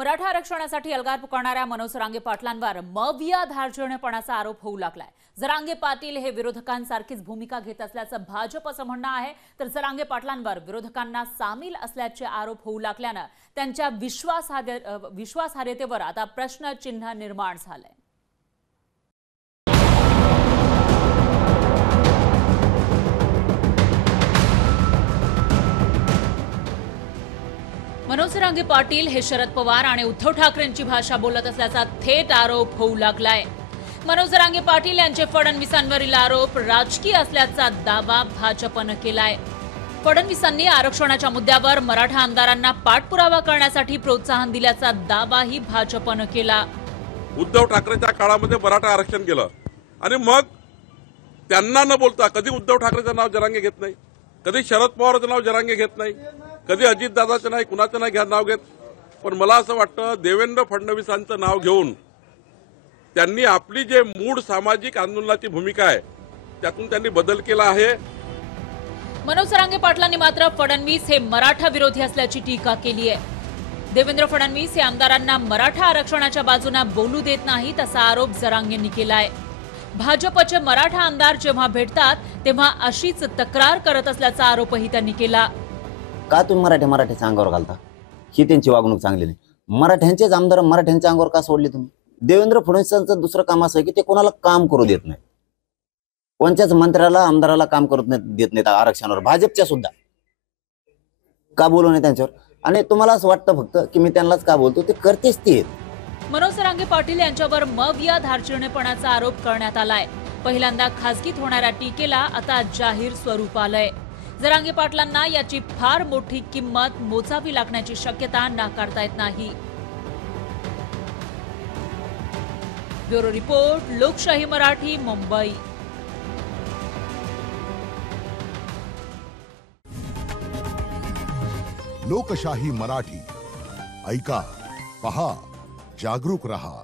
मराठा आरक्षणासाठी अलगार पुकारणाऱ्या मनोज जरांगे पाटलांवर मविया धार्जिणेपणाचा आरोप होऊ लागलाय। जरांगे पाटील हे विरोधकांसारखीच भूमिका घेत असल्याचं भाजपचं म्हणणं आहे, तर जरांगे पाटलांवर विरोधकांना सामील असल्याचे आरोप होऊ लागल्यानं त्यांच्या विश्वासार्हतेवर आता प्रश्नचिन्ह निर्माण झालंय। मनोज जरांगे पाटील हे शरद पवार आणि उद्धव ठाकरेंची भाषा बोलत असल्याचा थेट आरोप होऊ लागलाय। मनोज जरांगे पाटील यांचे फडणवीसांवरील आरोप राजकीय असल्याचा दावा भाजपने केलाय। फडणवीसांनी आरक्षणाच्या मुद्द्यावर मराठा आमदारांना पाठपुरावा करण्यासाठी प्रोत्साहन दिल्याचा दावाही भाजपने केला। उद्धव ठाकरेंच्या काळामध्ये मराठा आरक्षण केलं आणि मग त्यांना न बोलता कधी उद्धव ठाकरेंचं नाव जरांगे घेत नाही, कधी शरद पवारचं नाव जरांगे घेत नाही, कधी अजितदादाचं नाही, कुणाचं नाही नाव घेत। पण मला असं वाटतं देवेंद्र फडणवीसांचं नाव घेऊन त्यांनी आपली जे मूळ सामाजिक आंदोलनाची भूमिका आहे त्यातून त्यांनी बदल केला आहे। मनोज जरांगे पाटलांनी मात्र फडणवीस हे मराठा विरोधी असल्याची टीका केली आहे। देवेंद्र फडणवीस हे आमदारांना मराठा आरक्षणाच्या बाजूने बोलू देत नाहीत असा आरोप जरांगेंनी केलाय। भाजपचे मराठा आमदार जेव्हा भेटतात तेव्हा अशीच तक्रार करत असल्याचा आरोपही त्यांनी केला। का तुम्ही मराठ्याच्या अंगावर घालता? ही त्यांची वागणूक चांगली नाही। मराठ्यांचेच आमदार मराठ्यांच्या अंगावर का सोडले तुम्ही? देवेंद्र फडणवीसांचं दुसरं काम असं आहे की ते कोणाला काम करू देत नाही, कोणत्याच मंत्र्याला आमदाराला काम करू देत नाहीत आरक्षणावर। भाजपच्या सुद्धा का बोलू नये त्यांच्यावर? आणि तुम्हाला असं वाटतं फक्त की मी त्यांनाच का बोलतो, ते करतेच ते। मनोज जरांगे पाटील यांच्यावर मविया धार्जिणेपणाचा आरोप करण्यात आलाय। पहिल्यांदा खासगीत होणाऱ्या टीकेला आता जाहीर स्वरूप आलंय। जरांगे पाटलांना याची फार मोठी किंमत मोजावी लागण्याची शक्यता नाकारता येत नाही। ब्युरो रिपोर्ट, लोकशाही मराठी, मुंबई। लोकशाही मराठी ऐका, पहा, जागरूक रहा।